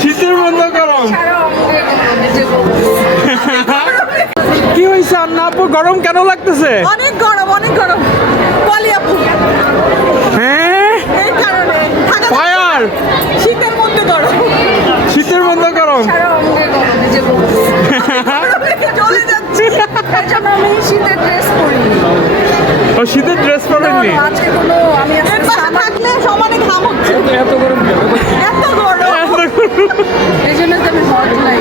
শীতের বন্ধ গরম কি হয়েছে? আন্না আপু গরম কেন লাগতেছে? অনেক গরম অনেক গরম। বলি আপু হ্যাঁ? এই কারণে। ফায়ার শীতের মধ্যে গরম শীতের বন্ধ গরম সারা অঙ্গে গরম যে চলে যাচ্ছে এই জন্য আমি শীতের ড্রেস পরি ও শীতের ড্রেস পরেননি? আজকে কোনো আমি থাকলে সমানে ঘাম হচ্ছে। এত গরম এত গরম এই জন্য তো আমি হট লাই